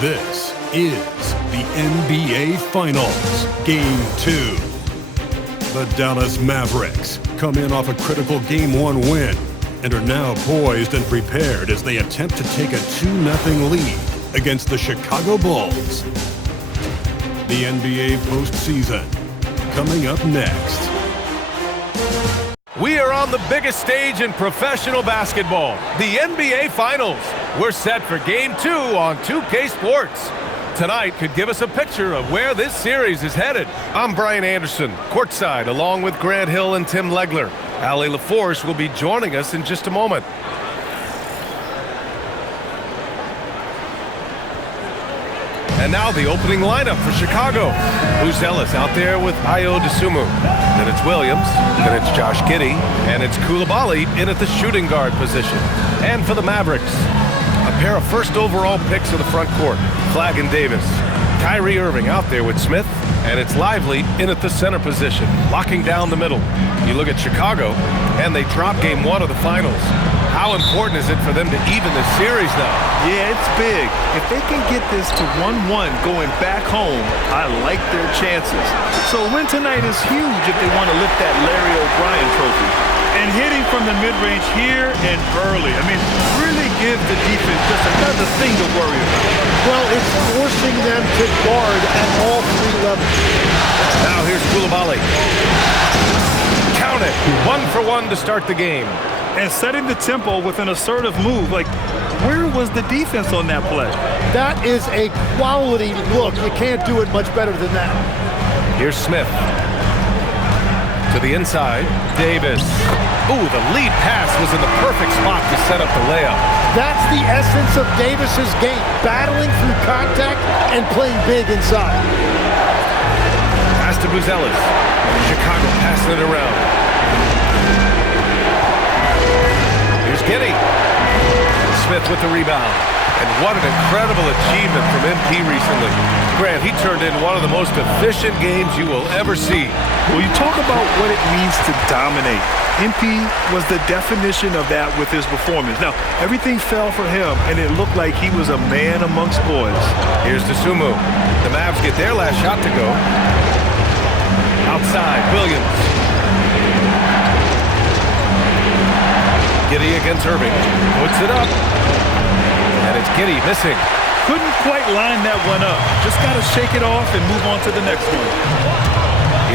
This is the NBA Finals, Game 2. The Dallas Mavericks come in off a critical Game 1 win and are now poised and prepared as they attempt to take a 2-0 lead against the Chicago Bulls. The NBA postseason coming up next. We are on the biggest stage in professional basketball, the NBA Finals. We're set for Game 2 on 2K Sports. Tonight could give us a picture of where this series is headed. I'm Brian Anderson, courtside, along with Grant Hill and Tim Legler. Allie LaForce will be joining us in just a moment. And now the opening lineup for Chicago. Buzelis out there with Ayo Dosunmu. Then it's Williams, then it's Josh Giddey, and it's Coulibaly in at the shooting guard position. And for the Mavericks, a pair of first overall picks in the front court, Flagg and Davis. Kyrie Irving out there with Smith, and it's Lively in at the center position, locking down the middle. You look at Chicago, and they drop Game 1 of the Finals. How important is it for them to even the series now? Yeah, it's big. If they can get this to 1-1 going back home, I like their chances. So a win tonight is huge if they want to lift that Larry O'Brien trophy. And hitting from the mid-range here and early. I mean, really give the defense just another thing to worry about. Well, it's forcing them to guard at all three levels. Now here's Coulibaly. Count it. 1 for 1 to start the game. And setting the tempo with an assertive move. Like, where was the defense on that play? That is a quality look. You can't do it much better than that. Here's Smith. To the inside, Davis. Ooh, the lead pass was in the perfect spot to set up the layup. That's the essence of Davis's game, battling through contact and playing big inside. Pass to Buzelis. Chicago passing it around. Here's Giddey. Smith with the rebound. And what an incredible achievement from MP recently. Grant, he turned in one of the most efficient games you will ever see. Well, you talk about what it means to dominate. MP was the definition of that with his performance. Now, everything fell for him, and it looked like he was a man amongst boys. Here's Dosunmu. The Mavs get their last shot to go. Outside, Williams. Giddey against Irving. Puts it up. And it's Giddey missing. Couldn't quite line that one up. Just got to shake it off and move on to the next one.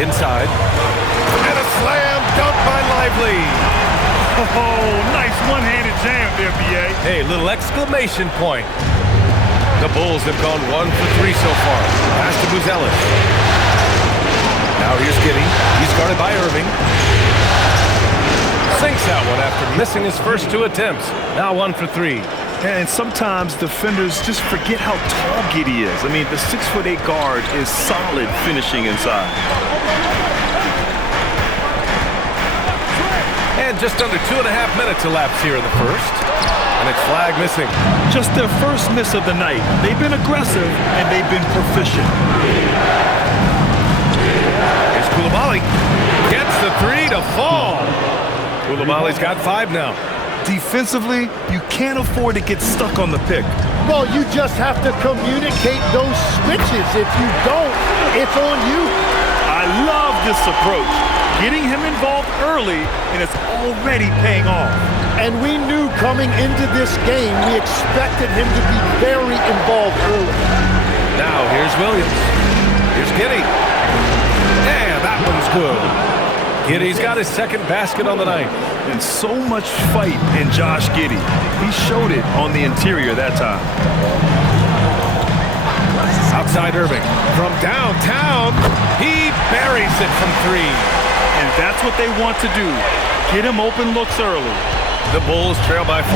Inside. And a slam dunk by Lively. Oh, nice one-handed jam there, B.A. Hey, little exclamation point. The Bulls have gone 1 for 3 so far. Pass to Buzelis. Now here's Giddey. He's guarded by Irving. Sinks that one after missing his first 2 attempts. Now 1 for 3. And sometimes defenders just forget how tall Giddey is. I mean, the 6'8" guard is solid finishing inside. And just under 2.5 minutes elapsed here in the first. And it's Flagg missing. Just their first miss of the night. They've been aggressive, and they've been proficient. Here's Coulibaly. Gets the 3 to fall. Coulibaly's got 5 now. Defensively, you can't afford to get stuck on the pick. Well, you just have to communicate those switches. If you don't, it's on you. I love this approach. Getting him involved early, and it's already paying off. And we knew coming into this game, we expected him to be very involved early. Now, here's Williams. Here's Giddey. And that one's good. Giddey's got his second basket on the night. And so much fight in Josh Giddey. He showed it on the interior that time. Outside Irving. From downtown, he buries it from 3. And that's what they want to do. Get him open looks early. The Bulls trail by 4.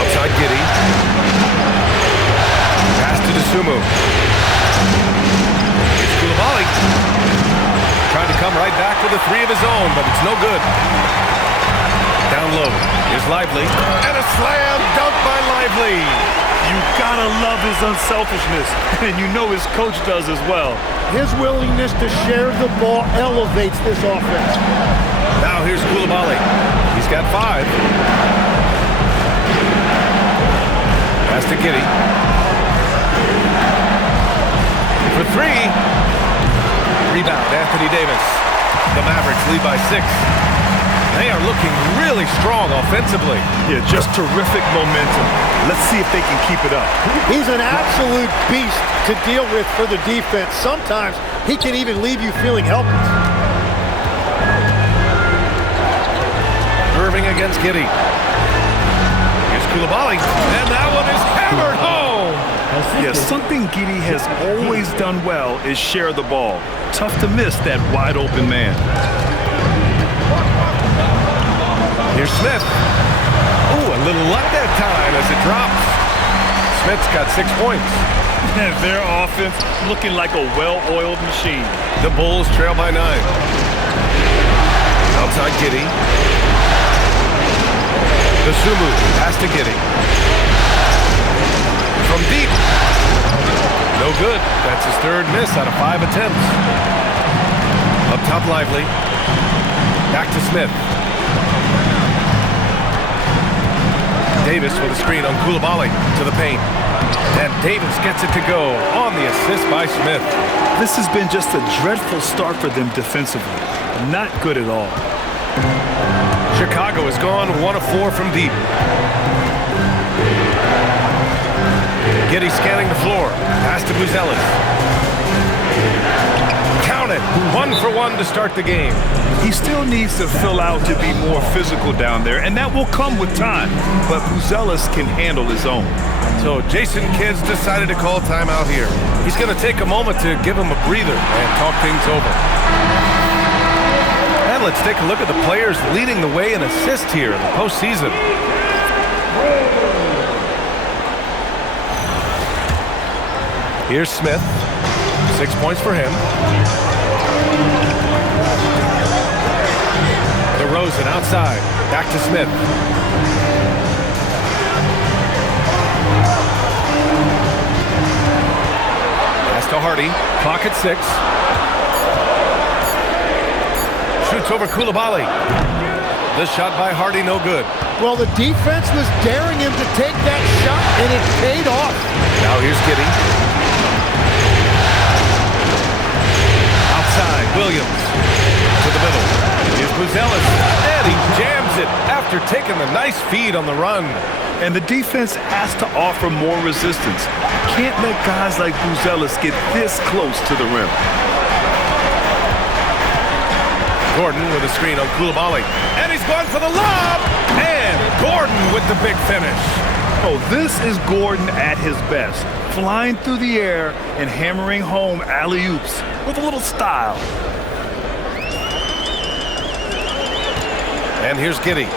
Outside Giddey. Pass to Dosunmu. It's Coulibaly. Trying to come right back with a 3 of his own, but it's no good. Down low. Here's Lively. And a slam dunk by Lively. You gotta love his unselfishness, and you know his coach does as well. His willingness to share the ball elevates this offense. Now here's Coulibaly. He's got 5. Pass to Giddey. For three. Rebound, Anthony Davis. The Mavericks lead by 6. They are looking really strong offensively. Yeah, just terrific momentum. Let's see if they can keep it up. He's an absolute beast to deal with for the defense. Sometimes he can even leave you feeling helpless. Irving against Giddey. Here's Coulibaly, and that one is hammered home. Yeah, something Giddey has always done well is share the ball. Tough to miss that wide open man. Here's Smith. Ooh, a little luck that time as it drops. Smith's got 6 points. And their offense looking like a well-oiled machine. The Bulls trail by 9. Outside Giddey. Dosunmu pass to Giddey. From deep. No good. That's his 3rd miss out of 5 attempts. Up top, Lively. Back to Smith. Davis with a screen on Coulibaly to the paint. And Davis gets it to go on the assist by Smith. This has been just a dreadful start for them defensively. Not good at all. Chicago has gone 1 of 4 from deep. Giddey scanning the floor. Pass to Buzelis. Count it. 1 for 1 to start the game. He still needs to fill out to be more physical down there, and that will come with time. But Buzelis can handle his own. So Jason Kidd's decided to call timeout here. He's going to take a moment to give him a breather and talk things over. And let's take a look at the players leading the way in assists here in the postseason. Here's Smith. 6 points for him. DeRozan outside. Back to Smith. Pass to Hardy. Clock at 6. Shoots over Coulibaly. The shot by Hardy, no good. Well, the defense was daring him to take that shot, and it paid off. Now here's Giddey. Outside, Williams. To the middle. Here's Buzelis. And he jams it after taking the nice feed on the run. And the defense has to offer more resistance. Can't let guys like Buzelis get this close to the rim. Gordon with a screen on Coulibaly. And he's going for the lob. And Gordon with the big finish. Oh, this is Gordon at his best. Flying through the air and hammering home alley-oops with a little style. And here's Giddey.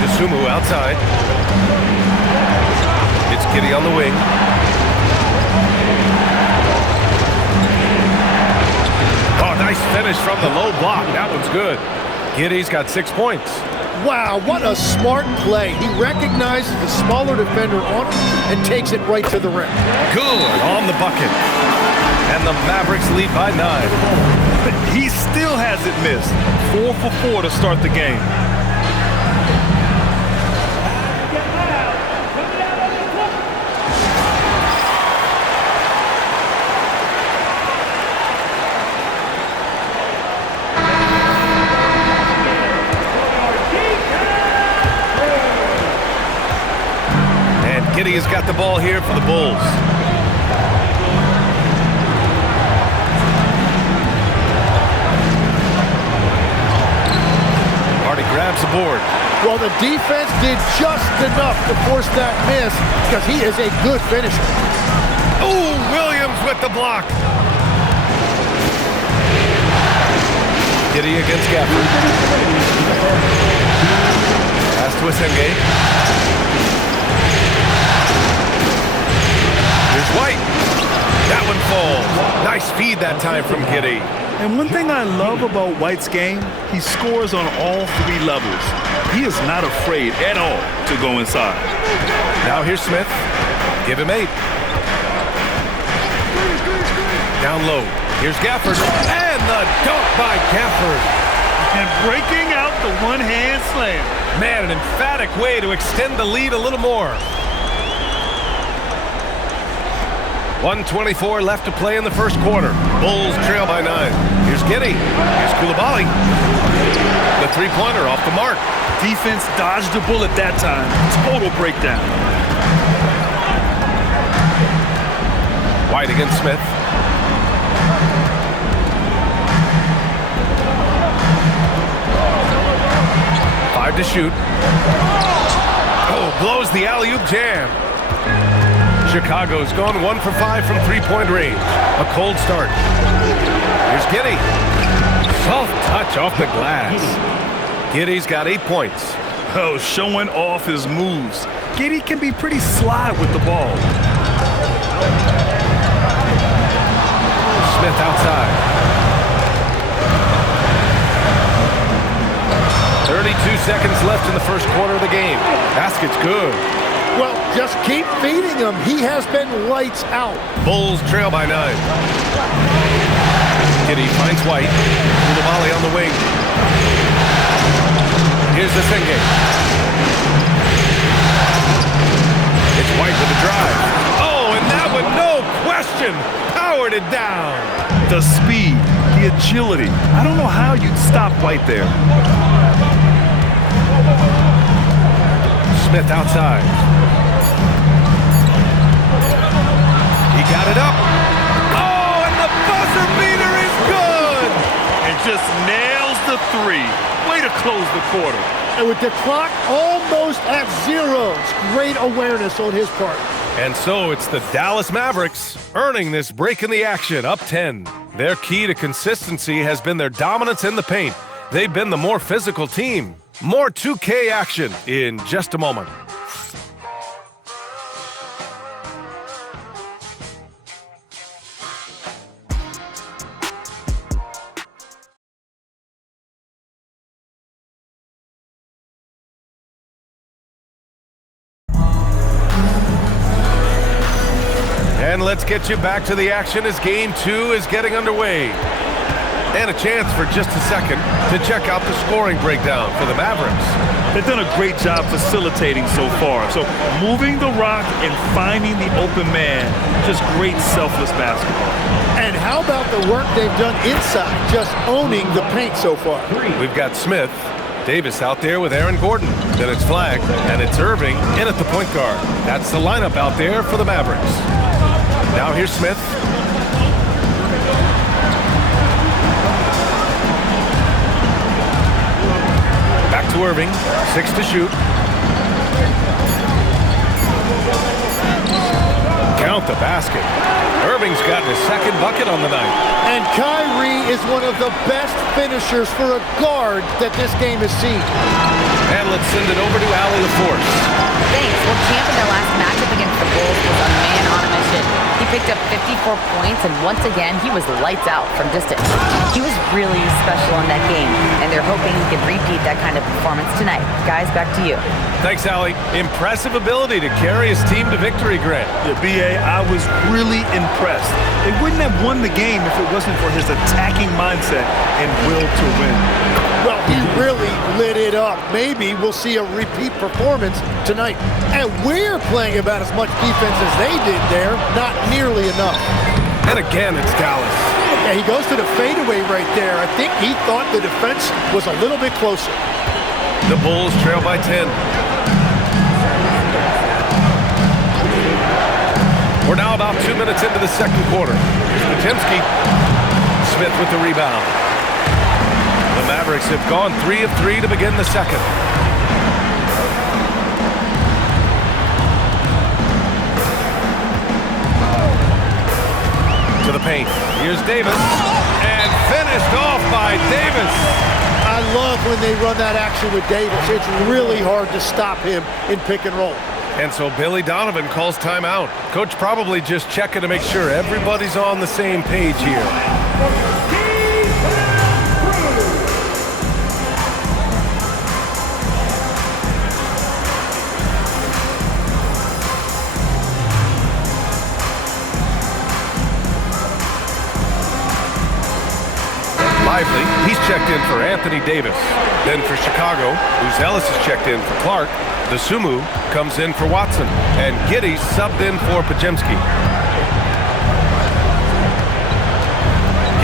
Dosunmu outside. It's Giddey on the wing. Oh, nice finish from the low block. That one's good. Giddey's got 6 points. Wow, what a smart play. He recognizes the smaller defender on him and takes it right to the rim. Good on the bucket. And the Mavericks lead by 9. He still hasn't missed. 4 for 4 to start the game. Giddey has got the ball here for the Bulls. Hardy grabs the board. Well, the defense did just enough to force that miss because he is a good finisher. Ooh, Williams with the block. Giddey against Gafford. Pass to Esenge. Here's White. That one falls. Nice feed that time from Giddey. And one thing I love about White's game, he scores on all 3 levels. He is not afraid at all to go inside. Now here's Smith. Give him 8. Down low. Here's Gafford. And the dunk by Gafford. And breaking out the one-hand slam. Man, an emphatic way to extend the lead a little more. 1:24 left to play in the first quarter. Bulls trail by 9. Here's Giddey. Here's Coulibaly. The three-pointer off the mark. Defense dodged the bullet that time. Total breakdown. White against Smith. Five to shoot. Oh, blows the alley-oop jam. Chicago's gone 1 for 5 from three-point range. A cold start. Here's Giddey. Soft touch off the glass. Giddey's got 8 points. Oh, showing off his moves. Giddey can be pretty sly with the ball. Smith outside. 32 seconds left in the first quarter of the game. Basket's good. Well, just keep feeding him. He has been lights out. Bulls trail by 9. Giddey finds White. Coulibaly on the wing. Here's the Senge. It's White with the drive. Oh, and that one, no question, powered it down. The speed, the agility. I don't know how you'd stop White there. Smith outside. He got it up. Oh, and the buzzer beater is good. And just nails the three. Way to close the quarter. And with the clock almost at 0, great awareness on his part. And so it's the Dallas Mavericks earning this break in the action, up 10. Their key to consistency has been their dominance in the paint. They've been the more physical team. More 2K action in just a moment. And let's get you back to the action as Game 2 is getting underway. And a chance for just a second to check out the scoring breakdown for the Mavericks. They've done a great job facilitating so far. So moving the rock and finding the open man, just great selfless basketball. And how about the work they've done inside, just owning the paint so far? We've got Smith, Davis out there with Aaron Gordon. Then it's Flagg, and it's Irving in at the point guard. That's the lineup out there for the Mavericks. Now here's Smith. Back to Irving, 6 to shoot. Count the basket. Irving's gotten his second bucket on the night. And Kyrie is one of the best finishers for a guard that this game has seen. And let's send it over to Allie LaForce. Thanks. Well, Champ in their last matchup against the Bulls was a man on a mission. He picked up 54 points, and once again, he was lights out from distance. He was really special in that game, and they're hoping he can repeat that kind of performance tonight. Guys, back to you. Thanks, Allie. Impressive ability to carry his team to victory, Grant. Yeah, B.A., I was really impressed. They wouldn't have won the game if it wasn't for his attacking mindset and will to win. Well, he really lit it up. Maybe we'll see a repeat performance tonight. And we're playing about as much defense as they did there. Not nearly enough. And again, it's Dallas. Yeah, he goes to the fadeaway right there. I think he thought the defense was a little bit closer. The Bulls trail by 10. We're now about 2 minutes into the second quarter. Potemski. Smith with the rebound. The Mavericks have gone 3 of 3 to begin the second. To the paint. Here's Davis. And finished off by Davis. I love when they run that action with Davis. It's really hard to stop him in pick and roll. And so Billy Donovan calls timeout. Coach probably just checking to make sure everybody's on the same page here. Lively, he's checked in for Anthony Davis. Then for Chicago, Ellis is checked in for Clark. Dosunmu comes in for Watson. And Giddey subbed in for Pajemski.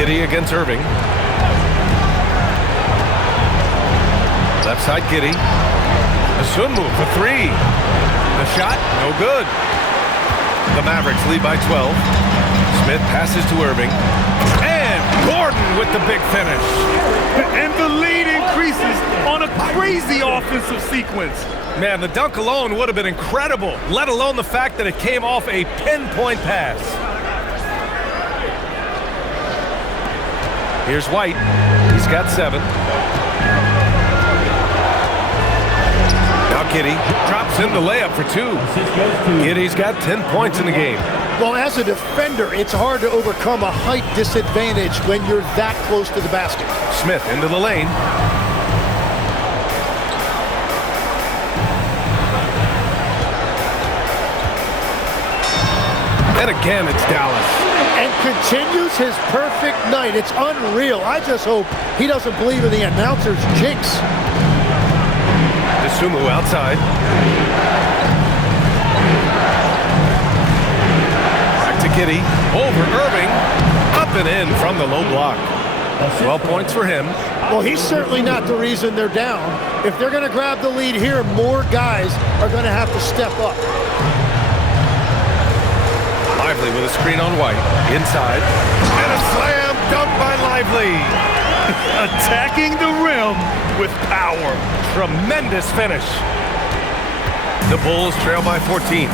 Giddey against Irving. Left side Giddey. Dosunmu for three. The shot, no good. The Mavericks lead by 12. Smith passes to Irving. And Gordon with the big finish. And the lead increases on a crazy offensive sequence. Man, the dunk alone would have been incredible, let alone the fact that it came off a pinpoint pass. Here's White. He's got 7. Now Giddey drops in the layup for 2. Giddey's got 10 points in the game. Well, as a defender, it's hard to overcome a height disadvantage when you're that close to the basket. Smith into the lane. And again, it's Dallas. And continues his perfect night. It's unreal. I just hope he doesn't believe in the announcer's jinx. Dosunmu outside. Back to Giddey. Over Irving. Up and in from the low block. 12 points for him. Well, he's certainly not the reason they're down. If they're going to grab the lead here, more guys are going to have to step up. Lively with a screen on White. Inside. And a slam dunk by Lively. Attacking the rim with power. Tremendous finish. The Bulls trail by 14.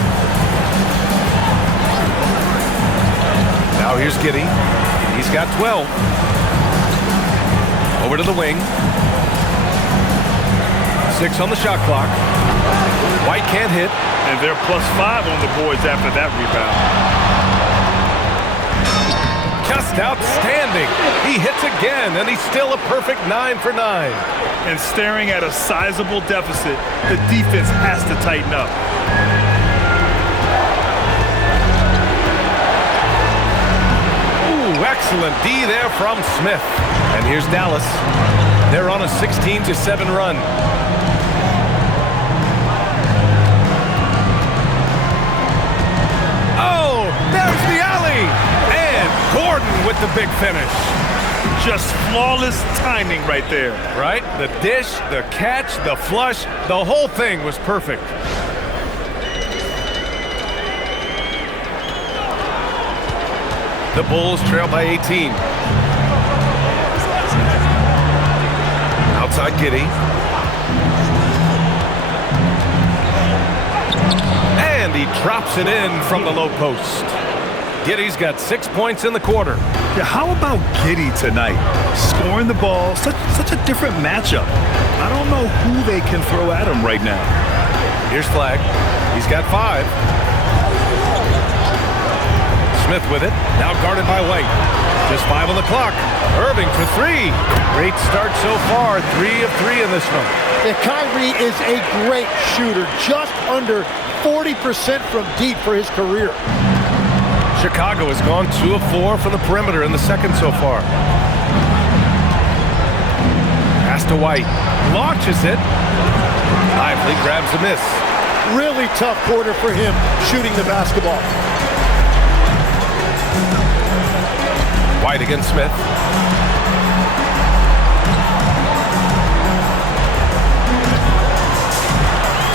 Now here's Giddey. He's got 12. Over to the wing. 6 on the shot clock. White can't hit. And they're +5 on the boards after that rebound. Just outstanding. He hits again, and he's still a perfect 9 for 9. And staring at a sizable deficit, the defense has to tighten up. Ooh, excellent D there from Smith. And here's Dallas. They're on a 16-7 run. Oh, there's the alley. And Gordon with the big finish. Just flawless timing right there. Right? The dish, the catch, the flush, the whole thing was perfect. The Bulls trail by 18. Outside Giddey. And he drops it in from the low post. Giddey's got 6 points in the quarter. Yeah, how about Giddey tonight? Scoring the ball, such a different matchup. I don't know who they can throw at him right now. Here's Flag. He's got 5. Smith with it. Now guarded by White. Just 5 on the clock. Irving for 3. Great start so far. 3 of 3 in this one. Yeah, Kyrie is a great shooter. Just under 40% from deep for his career. Chicago has gone 2 of 4 from the perimeter in the second so far. Pass to White. Launches it. Lively grabs a miss. Really tough quarter for him shooting the basketball. White against Smith.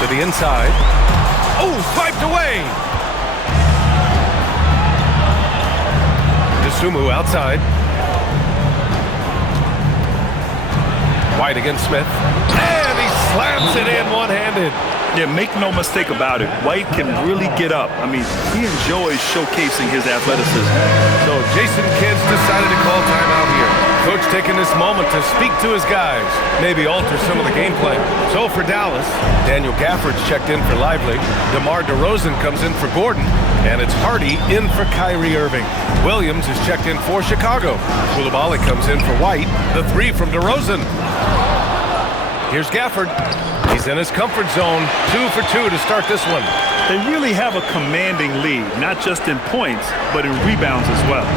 To the inside. Oh, swiped away. Dosunmu outside. White against Smith. And he slams it in one-handed. Yeah, make no mistake about it. White can really get up. I mean, he enjoys showcasing his athleticism. So Jason Kidd's decided to call timeout here. Coach taking this moment to speak to his guys, maybe alter some of the game plan. So for Dallas, Daniel Gafford's checked in for Lively. DeMar DeRozan comes in for Gordon. And it's Hardy in for Kyrie Irving. Williams is checked in for Chicago. Coulibaly comes in for White. The 3 from DeRozan. Here's Gafford. He's in his comfort zone. 2 for 2 to start this one. They really have a commanding lead, not just in points, but in rebounds as well.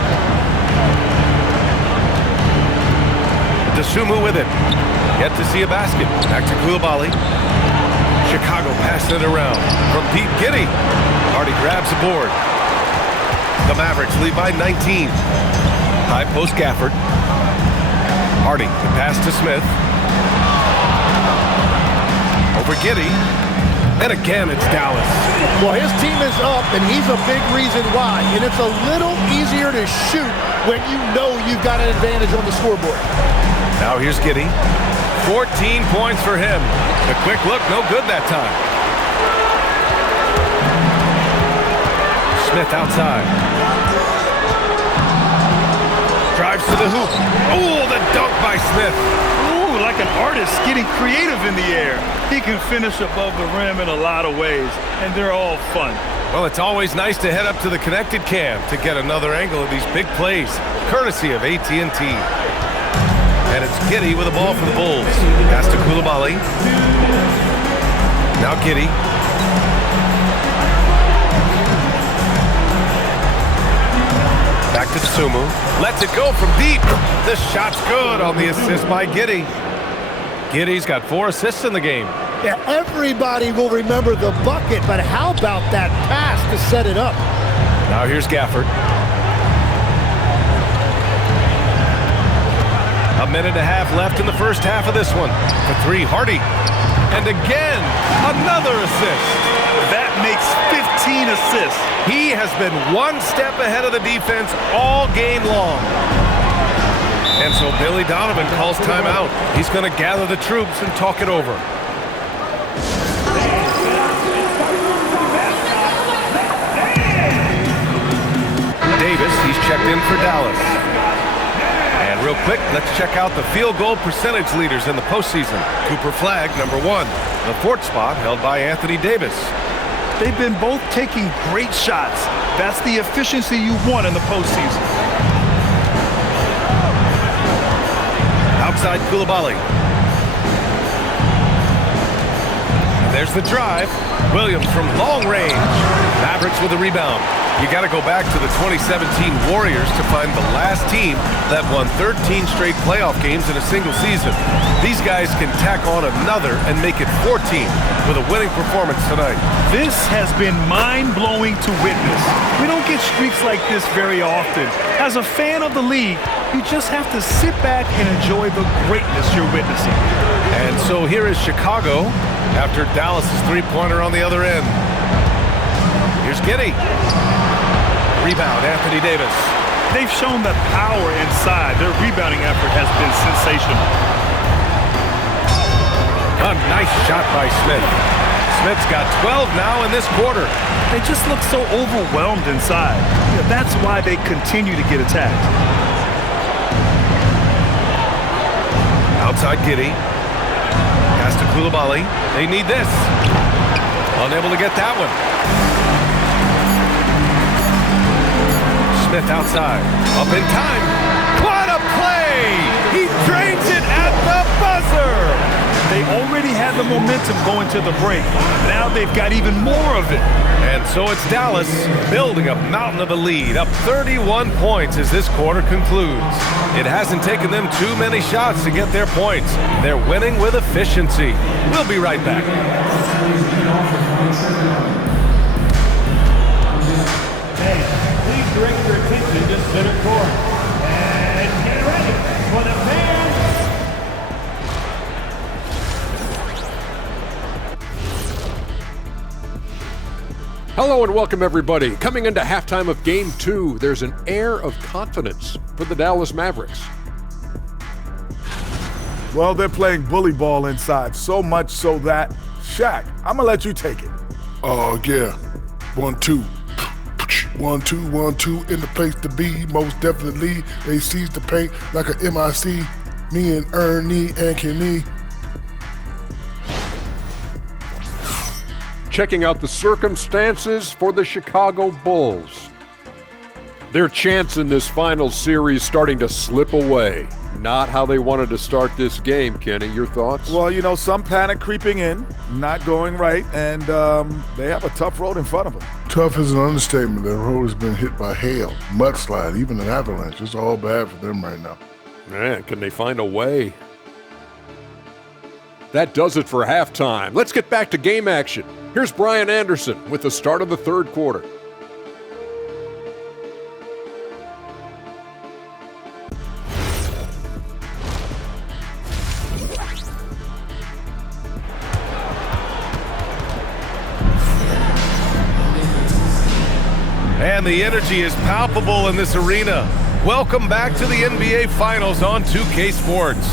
Dosunmu with it. Yet to see a basket. Back to Coulibaly. Chicago passing it around from Pete Giddy. Hardy grabs the board. The Mavericks lead by 19. High post Gafford. Hardy, the pass to Smith. Over Giddy. And again, it's Dallas. Well, his team is up, and he's a big reason why. And it's a little easier to shoot when you know you've got an advantage on the scoreboard. Now here's Giddy. 14 points for him. The quick look, no good that time. Smith outside. Drives to the hoop. Oh, the dunk by Smith. Ooh, like an artist getting creative in the air. He can finish above the rim in a lot of ways, and they're all fun. Well, it's always nice to head up to the connected cam to get another angle of these big plays, courtesy of AT&T. And it's Giddy with the ball for the Bulls. Pass to Coulibaly. Now Giddy. Back to Dosunmu. Lets it go from deep. The shot's good on the assist by Giddy. Giddy's got 4 assists in the game. Yeah, everybody will remember the bucket, but how about that pass to set it up? Now here's Gafford. A minute and a half left in the first half of this one. For 3, Hardy. And again, another assist. That makes 15 assists. He has been one step ahead of the defense all game long. And so Billy Donovan calls timeout. He's going to gather the troops and talk it over. Davis, he's checked in for Dallas. And real quick, let's check out the field goal percentage leaders in the postseason. Cooper Flagg, number 1. The 4th spot held by Anthony Davis. They've been both taking great shots. That's the efficiency you want in the postseason. Outside Coulibaly. There's the drive. Williams from long range. Mavericks with a rebound. You got to go back to the 2017 Warriors to find the last team that won 13 straight playoff games in a single season. These guys can tack on another and make it 14 with a winning performance tonight. This has been mind-blowing to witness. We don't get streaks like this very often. As a fan of the league, you just have to sit back and enjoy the greatness you're witnessing. And so here is Chicago after Dallas' three-pointer on the other end. Here's Giddy. Rebound, Anthony Davis. They've shown the power inside. Their rebounding effort has been sensational. A nice shot by Smith. Smith's got 12 now in this quarter. They just look so overwhelmed inside. Yeah, that's why they continue to get attacked. Outside Giddy. Pass to Coulibaly. They need this. Unable to get that one. Smith outside. Up in time. What a play! He drains it at the buzzer! They already had the momentum going to the break. Now they've got even more of it. And so it's Dallas building a mountain of a lead, up 31 points as this quarter concludes. It hasn't taken them too many shots to get their points. They're winning with efficiency. We'll be right back. Please direct your attention to center court. And get ready for the fans. Hello and welcome everybody. Coming into halftime of Game 2, there's an air of confidence for the Dallas Mavericks. Well, they're playing bully ball inside, so much so that, Shaq, I'm going to let you take it. Oh, yeah. 1-2. 1-2, 1-2 in the place to be. Most definitely, they seize the paint like a MIC. Me and Ernie and Kenny. Checking out the circumstances for the Chicago Bulls. Their chance in this final series starting to slip away. Not how they wanted to start this game, Kenny. Your thoughts? Well, you know, some panic creeping in, not going right, and they have a tough road in front of them. Tough is an understatement. Their road has been hit by hail, mudslide, even an avalanche. It's all bad for them right now. Man, can they find a way? That does it for halftime. Let's get back to game action. Here's Brian Anderson with the start of the third quarter. And the energy is palpable in this arena. Welcome back to the NBA Finals on 2K Sports.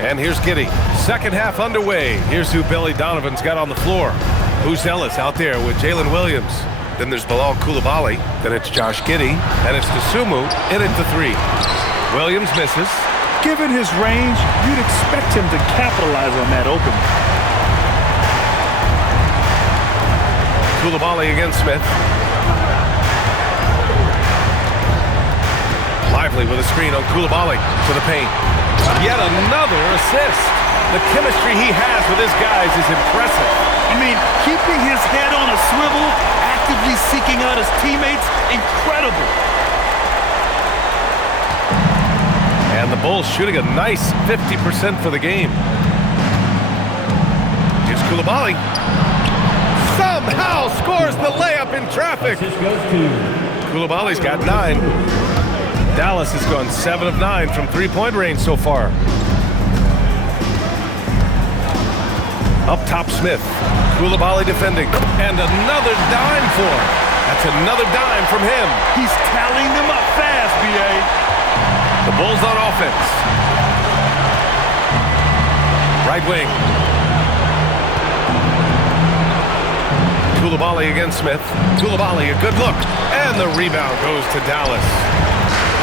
And here's Giddey. Second half underway. Here's who Billy Donovan's got on the floor. Who's Ellis out there with Jalen Williams. Then there's Bilal Coulibaly. Then it's Josh Giddey. And it's Dosunmu in at the three. Williams misses. Given his range, you'd expect him to capitalize on that opening. Coulibaly against Smith. Lively with a screen on Coulibaly to the paint. Yet another assist. The chemistry he has with his guys is impressive. I mean, keeping his head on a swivel, actively seeking out his teammates, incredible. And the Bulls shooting a nice 50% for the game. Here's Coulibaly. Somehow scores the layup in traffic. Coulibaly's got 9. Dallas has gone 7 of 9 from three-point range so far. Up top, Smith. Coulibaly defending. And another dime for him. That's another dime from him. He's tallying them up fast, B.A. The Bulls on offense. Right wing. Coulibaly against Smith. Coulibaly, a good look. And the rebound goes to Dallas.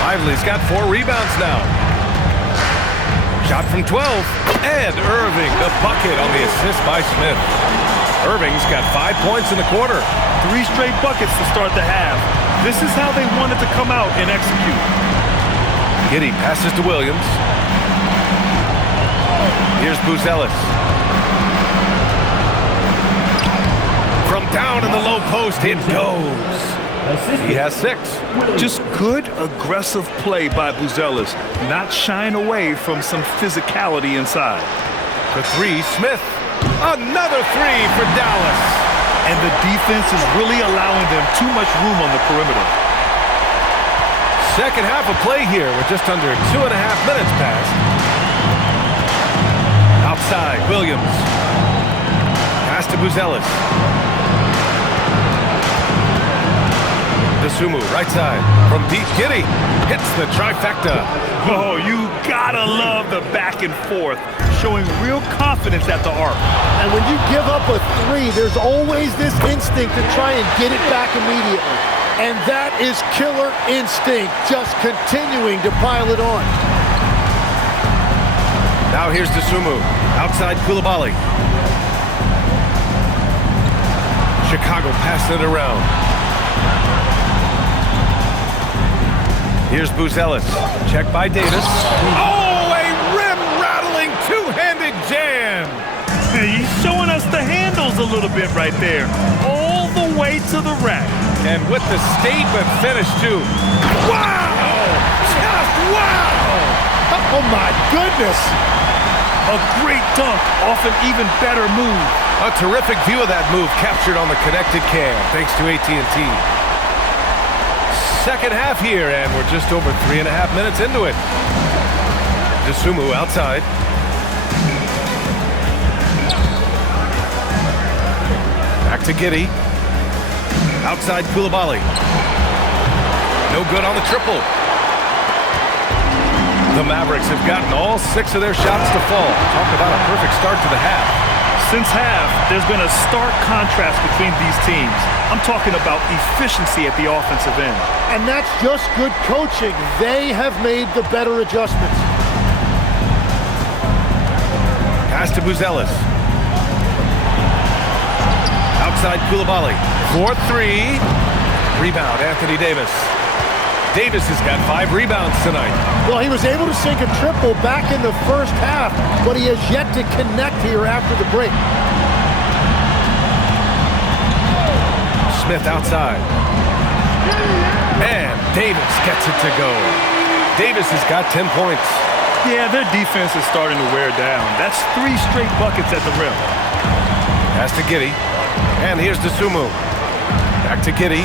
Lively's got 4 rebounds now. Shot from 12. And Irving, the bucket on the assist by Smith. Irving's got 5 points in the quarter. 3 straight buckets to start the half. This is how they wanted to come out and execute. Giddey passes to Williams. Here's Buzelis. From down in the low post, it goes. He has 6. Just good, aggressive play by Buzelis, not shying away from some physicality inside. The 3, Smith. Another 3 for Dallas. And the defense is really allowing them too much room on the perimeter. Second half of play here with just under 2.5 minutes passed. Outside, Williams. Pass to Buzelis. Dosunmu, right side. From deep, Giddey hits the trifecta. Oh, you gotta love the back and forth, showing real confidence at the arc. And when you give up a 3, there's always this instinct to try and get it back immediately. And that is killer instinct, just continuing to pile it on. Now here's Dosunmu, outside Coulibaly. Chicago passing it around. Here's Buzelis. Check by Davis. Oh, a rim-rattling two-handed jam. He's showing us the handles a little bit right there. All the way to the rack. And with the statement finish, too. Wow! Just wow! Oh, my goodness. A great dunk off an even better move. A terrific view of that move captured on the connected cam, thanks to AT&T. Second half here, and we're just over 3.5 minutes into it. Dosunmu outside. Back to Giddey. Outside Coulibaly. No good on the triple. The Mavericks have gotten all 6 of their shots to fall. Talk about a perfect start to the half. Since half, there's been a stark contrast between these teams. I'm talking about efficiency at the offensive end. And that's just good coaching. They have made the better adjustments. Pass to Buzelis. Outside Coulibaly. for three. Rebound, Anthony Davis. Davis has got 5 rebounds tonight. Well, he was able to sink a triple back in the first half, but he has yet to connect here after the break. Smith outside. And Davis gets it to go. Davis has got 10 points. Yeah, their defense is starting to wear down. That's 3 straight buckets at the rim. Pass to Giddey. And here's Dosunmu. Back to Giddey.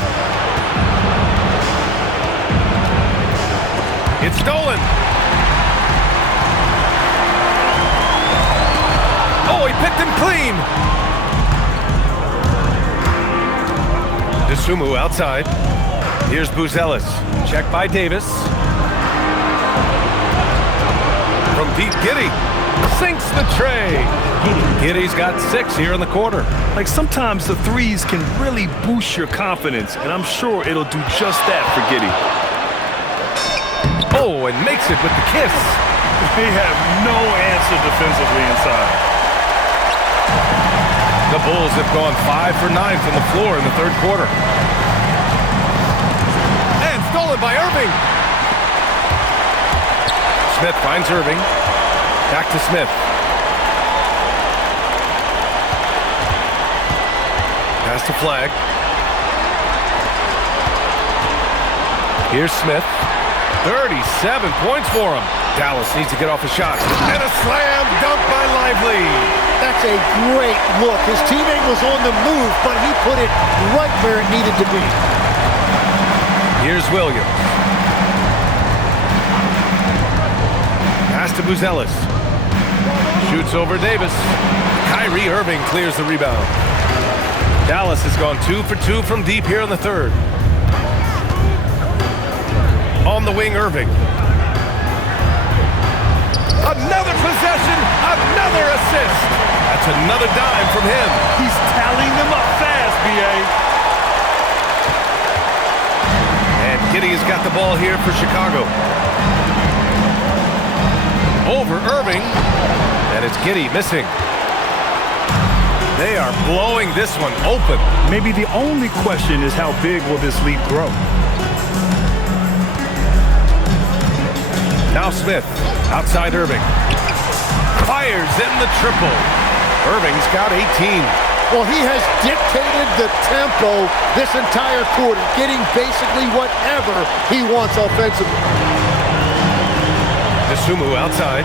It's stolen. Oh, he picked him clean. Dosunmu outside. Here's Buzelis. Check by Davis. From deep, Giddey sinks the tray. Giddey's got 6 here in the quarter. Like, sometimes the threes can really boost your confidence, and I'm sure it'll do just that for Giddey. Oh, and makes it with the kiss. They have no answer defensively inside. The Bulls have gone 5 for 9 from the floor in the third quarter. And stolen by Irving. Smith finds Irving. Back to Smith. Pass to Flag. Here's Smith. 37 points for him. Dallas needs to get off a shot. And a slam dunk by Lively. That's a great look. His teammate was on the move, but he put it right where it needed to be. Here's Williams. Pass to Buzelis. Shoots over Davis. Kyrie Irving clears the rebound. Dallas has gone 2 for 2 from deep here in the third. On the wing, Irving. Another possession, another assist. That's another dime from him. He's tallying them up fast, B.A. And Giddey has got the ball here for Chicago. Over Irving. And it's Giddey missing. They are blowing this one open. Maybe the only question is how big will this lead grow? Now Smith, outside Irving. Fires in the triple. Irving's got 18. Well, he has dictated the tempo this entire quarter, getting basically whatever he wants offensively. Dosunmu outside.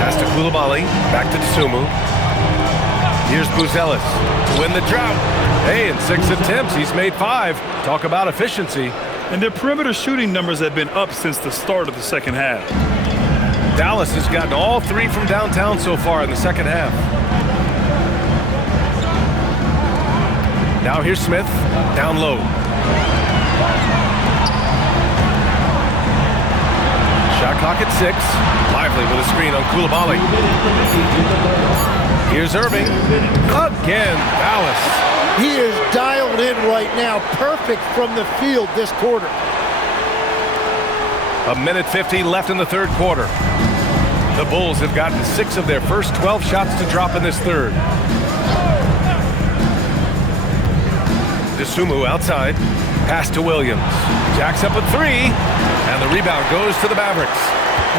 Pass to Coulibaly. Back to Dosunmu. Here's Buzelis to win the drought. Hey, in 6 attempts, he's made 5. Talk about efficiency. And their perimeter shooting numbers have been up since the start of the second half. Dallas has gotten all 3 from downtown so far in the second half. Now here's Smith, down low. Shot clock at 6. Lively with a screen on Coulibaly. Here's Irving. Again, Dallas. He is dialed in right now. Perfect from the field this quarter. 1:50 left in the third quarter. The Bulls have gotten 6 of their first 12 shots to drop in this third. Dosunmu outside. Pass to Williams. Jacks up a 3. And the rebound goes to the Mavericks.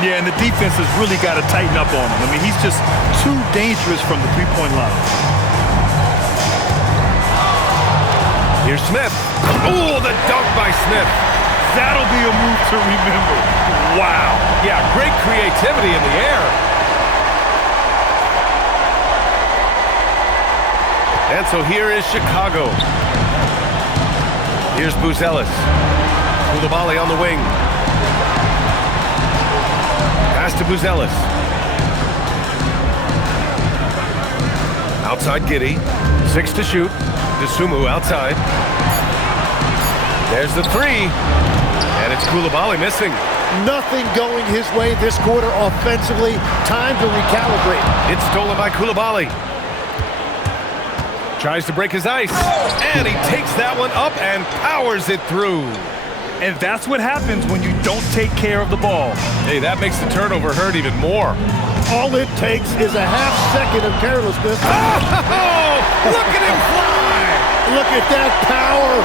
Yeah, and the defense has really got to tighten up on him. I mean, he's just too dangerous from the three-point line. Here's Smith. Oh, the dunk by Smith. That'll be a move to remember. Wow. Yeah, great creativity in the air. And so here is Chicago. Here's Buzelis. Coulibaly on the wing. Pass to Buzelis. Outside Giddey. 6 to shoot. Dosunmu outside. There's the 3. And it's Coulibaly missing. Nothing going his way this quarter offensively. Time to recalibrate. It's stolen by Coulibaly. Tries to break his ice. And he takes that one up and powers it through. And that's what happens when you don't take care of the ball. Hey, that makes the turnover hurt even more. All it takes is a half second of carelessness. Oh, look at him fly! look at that power.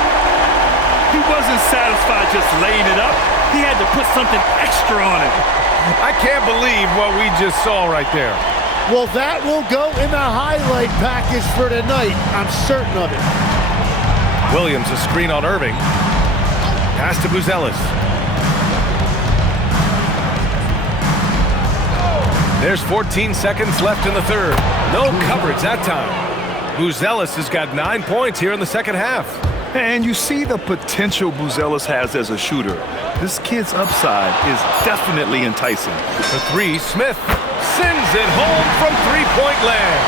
He wasn't satisfied just laying it up. He had to put something extra on it. I can't believe what we just saw right there. Well, that will go in the highlight package for tonight. I'm certain of it. Williams, a screen on Irving. Pass to Buzelis. There's 14 seconds left in the third. No coverage that time. Buzelis has got 9 points here in the second half. And you see the potential Buzelis has as a shooter. This kid's upside is definitely enticing. For three, Smith sends it home from three-point land.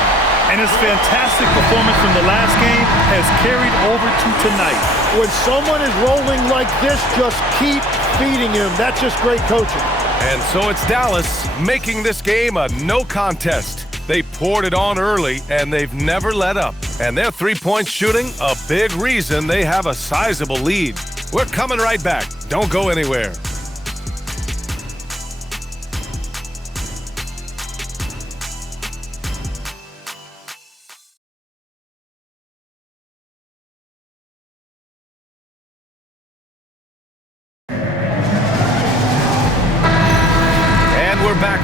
And his fantastic performance from the last game has carried over to tonight. When someone is rolling like this, just keep feeding him. That's just great coaching. And so it's Dallas making this game a no contest. They poured it on early, and they've never let up. And their three-point shooting, a big reason they have a sizable lead. We're coming right back. Don't go anywhere.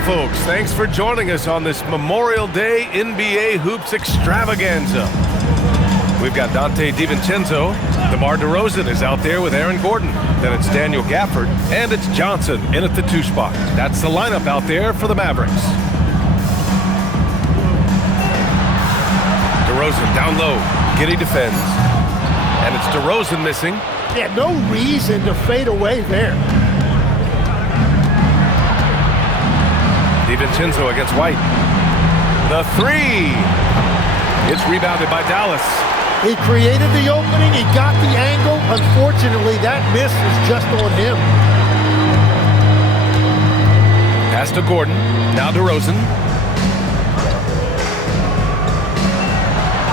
Folks, thanks for joining us on this Memorial Day NBA Hoops extravaganza. We've got Dante DiVincenzo. DeMar DeRozan is out there with Aaron Gordon. Then it's Daniel Gafford, and it's Johnson in at the 2 spot. That's the lineup out there for the Mavericks. DeRozan down low. Giddey defends. And it's DeRozan missing. Yeah, no reason to fade away there. DiVincenzo against White. The three. It's rebounded by Dallas. He created the opening. He got the angle. Unfortunately, that miss is just on him. Pass to Gordon. Now DeRozan.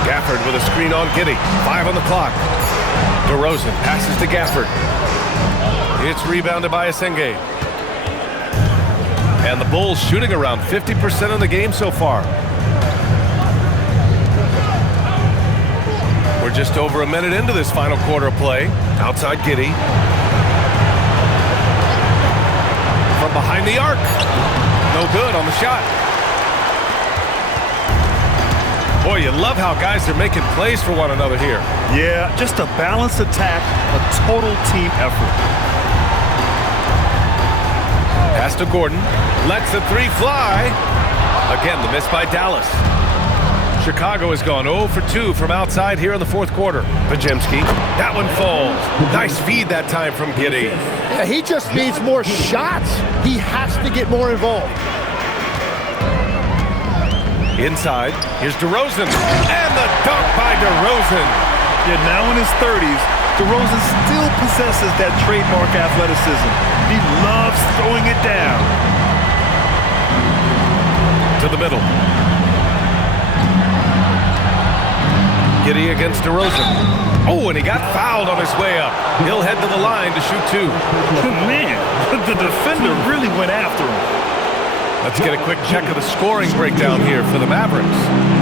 Gafford with a screen on Giddey. 5 on the clock. DeRozan passes to Gafford. It's rebounded by Asenge. And the Bulls shooting around 50% of the game so far. We're just over a minute into this final quarter of play. Outside Giddey. From behind the arc. No good on the shot. Boy, you love how guys are making plays for one another here. Yeah, just a balanced attack, a total team effort. Pass to Gordon. Lets the three fly. Again, the miss by Dallas. Chicago has gone 0 for 2 from outside here in the fourth quarter. Pajemski. That one falls. Nice feed that time from Giddey. Yeah, he just needs more shots. He has to get more involved. Inside. Here's DeRozan. And the dunk by DeRozan. Yeah, now in his 30s, DeRozan still possesses that trademark athleticism. He loves throwing it down. To the middle. Giddey against DeRozan. Oh, and he got fouled on his way up. He'll head to the line to shoot 2. Man, the defender really went after him. Let's get a quick check of the scoring breakdown here for the Mavericks.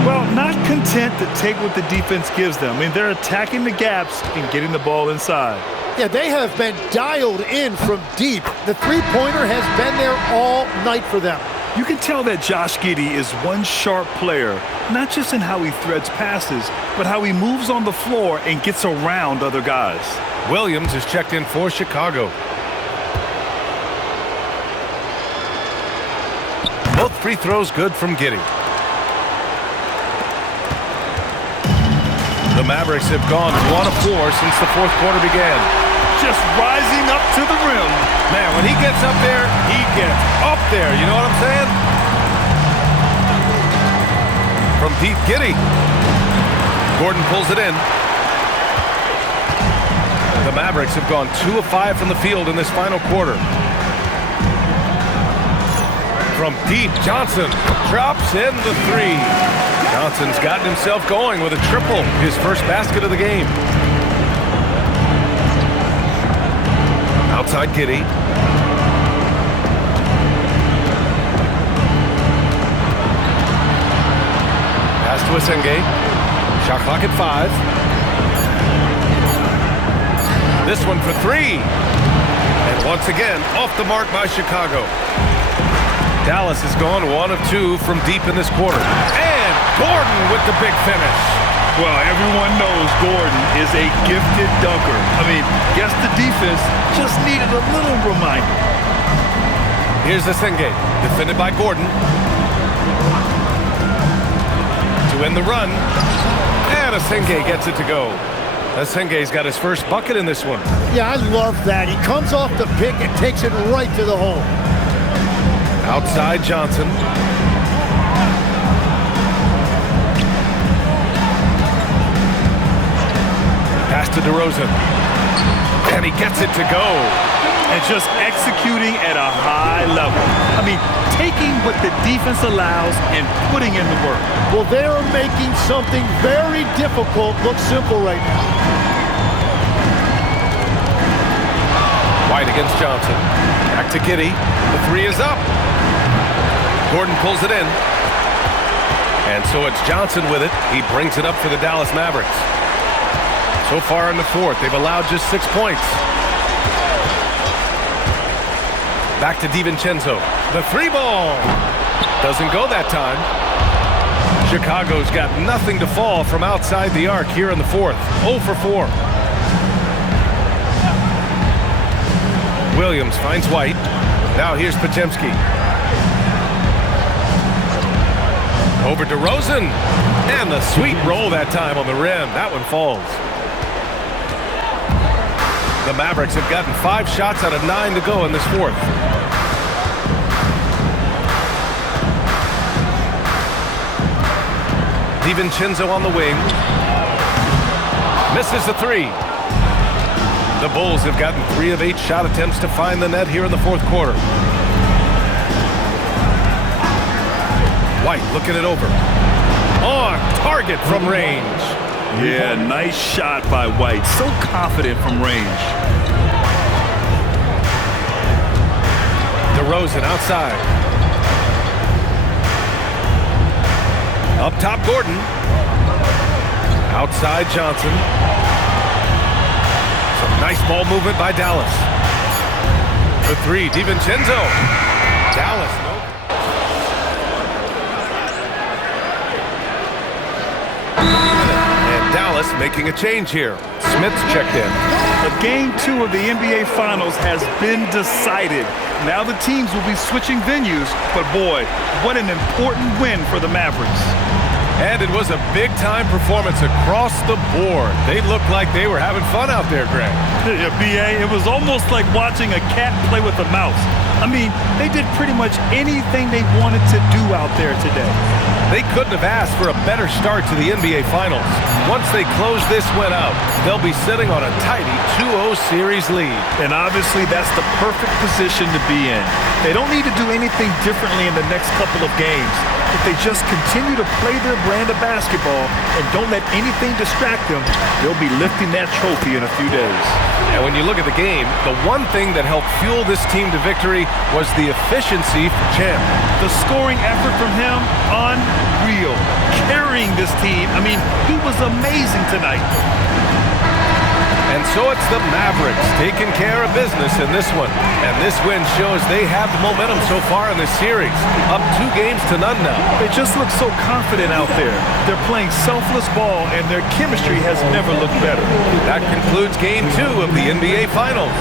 Well, not content to take what the defense gives them. I mean, they're attacking the gaps and getting the ball inside. Yeah, they have been dialed in from deep. The three-pointer has been there all night for them. You can tell that Josh Giddey is one sharp player, not just in how he threads passes, but how he moves on the floor and gets around other guys. Williams is checked in for Chicago. Both free throws good from Giddey. The Mavericks have gone 1 of 4 since the fourth quarter began. Just rising up to the rim. Man, when he gets up there, he gets up there. You know what I'm saying? From Pete Giddey. Gordon pulls it in. The Mavericks have gone 2 of 5 from the field in this final quarter. From deep, Johnson drops in the 3. Johnson's gotten himself going with a triple, his first basket of the game. Outside Giddey. Pass to Asenge. Shot clock at 5. This one for three. And once again, off the mark by Chicago. Dallas has gone 1 of 2 from deep in this quarter. And Gordon with the big finish. Well, everyone knows Gordon is a gifted dunker. I mean, guess the defense just needed a little reminder. Here's Asenge, defended by Gordon. To end the run. And Asenge gets it to go. Asenge's got his first bucket in this one. Yeah, I love that. He comes off the pick and takes it right to the hole. Outside Johnson. Pass to DeRozan. And he gets it to go. And just executing at a high level. I mean, taking what the defense allows and putting in the work. Well, they are making something very difficult look simple right now. White against Johnson. Back to Giddey. The three is up. Gordon pulls it in. And so it's Johnson with it. He brings it up for the Dallas Mavericks. So far in the fourth, they've allowed just 6 points. Back to DiVincenzo. The three ball. Doesn't go that time. Chicago's got nothing to fall from outside the arc here in the fourth. 0 for 4. Williams finds White. Now here's Podziemski. Over to DeRozan. And the sweet roll that time on the rim. That one falls. The Mavericks have gotten 5 shots out of 9 to go in this fourth. DiVincenzo on the wing. Misses the three. The Bulls have gotten 3 of 8 shot attempts to find the net here in the fourth quarter. White looking it over. On target from range. Yeah, nice shot by White. So confident from range. DeRozan outside. Up top, Gordon. Outside, Johnson. Some nice ball movement by Dallas. The three, DiVincenzo. Dallas, no. And Dallas making a change here. Smith's checked in. Game 2 of the NBA Finals has been decided. Now the teams will be switching venues, but boy, what an important win for the Mavericks. And it was a big-time performance across the board. They looked like they were having fun out there, Greg. Yeah, B.A., it was almost like watching a cat play with a mouse. I mean, they did pretty much anything they wanted to do out there today. They couldn't have asked for a better start to the NBA Finals. Once they close this win out, they'll be sitting on a tidy 2-0 series lead. And obviously, that's the perfect position to be in. They don't need to do anything differently in the next couple of games. If they just continue to play their brand of basketball and don't let anything distract them, they'll be lifting that trophy in a few days. And when you look at the game, the one thing that helped fuel this team to victory was the efficiency for Champ. The scoring effort from him, unreal. Carrying this team, I mean, he was amazing tonight. And so it's the Mavericks taking care of business in this one. And this win shows they have the momentum so far in this series. Up 2 games to none now. They just look so confident out there. They're playing selfless ball, and their chemistry has never looked better. That concludes Game 2 of the NBA Finals.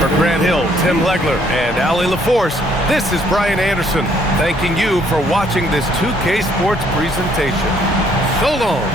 For Grant Hill, Tim Legler, and Allie LaForce, this is Brian Anderson, thanking you for watching this 2K Sports presentation. So long.